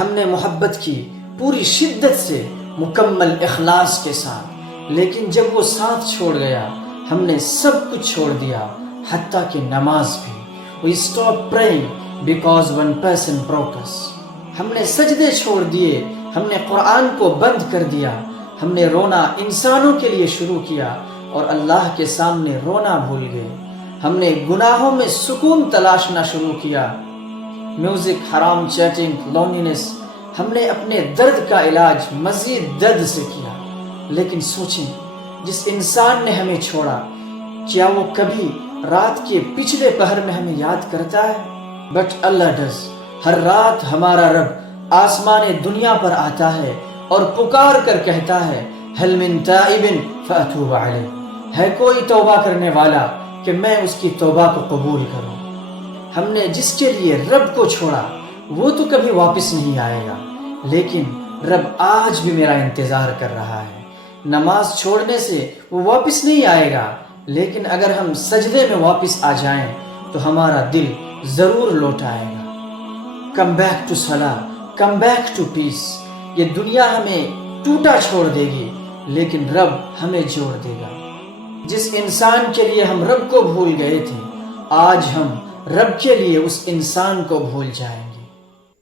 ہم نے محبت کی پوری شدت سے، مکمل اخلاص کے ساتھ، لیکن جب وہ ساتھ چھوڑ گیا ہم نے سب کچھ چھوڑ دیا، حتیٰ کہ نماز بھی۔ We stopped praying because one person broke us۔ ہم نے سجدے چھوڑ دیے، ہم نے قرآن کو بند کر دیا، ہم نے رونا انسانوں کے لیے شروع کیا اور اللہ کے سامنے رونا بھول گئے۔ ہم نے گناہوں میں سکون تلاشنا شروع کیا، میوزک، حرام چیٹنگ، لونینس۔ ہم نے اپنے درد کا علاج مزید درد سے کیا۔ لیکن سوچیں، جس انسان نے ہمیں چھوڑا، کیا وہ کبھی رات کے پچھلے پہر میں ہمیں یاد کرتا ہے؟ But Allah does. ہر رات ہمارا رب آسمان دنیا پر آتا ہے اور پکار کر کہتا ہے، هل من تائب فأتوب علیہ، ہے کوئی توبہ کرنے والا کہ میں اس کی توبہ کو قبول کروں۔ ہم نے جس کے لیے رب کو چھوڑا وہ تو کبھی واپس نہیں آئے گا، لیکن رب آج بھی میرا انتظار کر رہا ہے۔ نماز چھوڑنے سے وہ واپس نہیں آئے گا، لیکن اگر ہم سجدے میں واپس آ جائیں تو ہمارا دل ضرور لوٹ آئے گا۔ کم بیک ٹو صلاح، کم بیک ٹو پیس۔ یہ دنیا ہمیں ٹوٹا چھوڑ دے گی، لیکن رب ہمیں جوڑ دے گا۔ جس انسان کے لیے ہم رب کو بھول گئے تھے، آج ہم رب کے لیے اس انسان کو بھول جائیں۔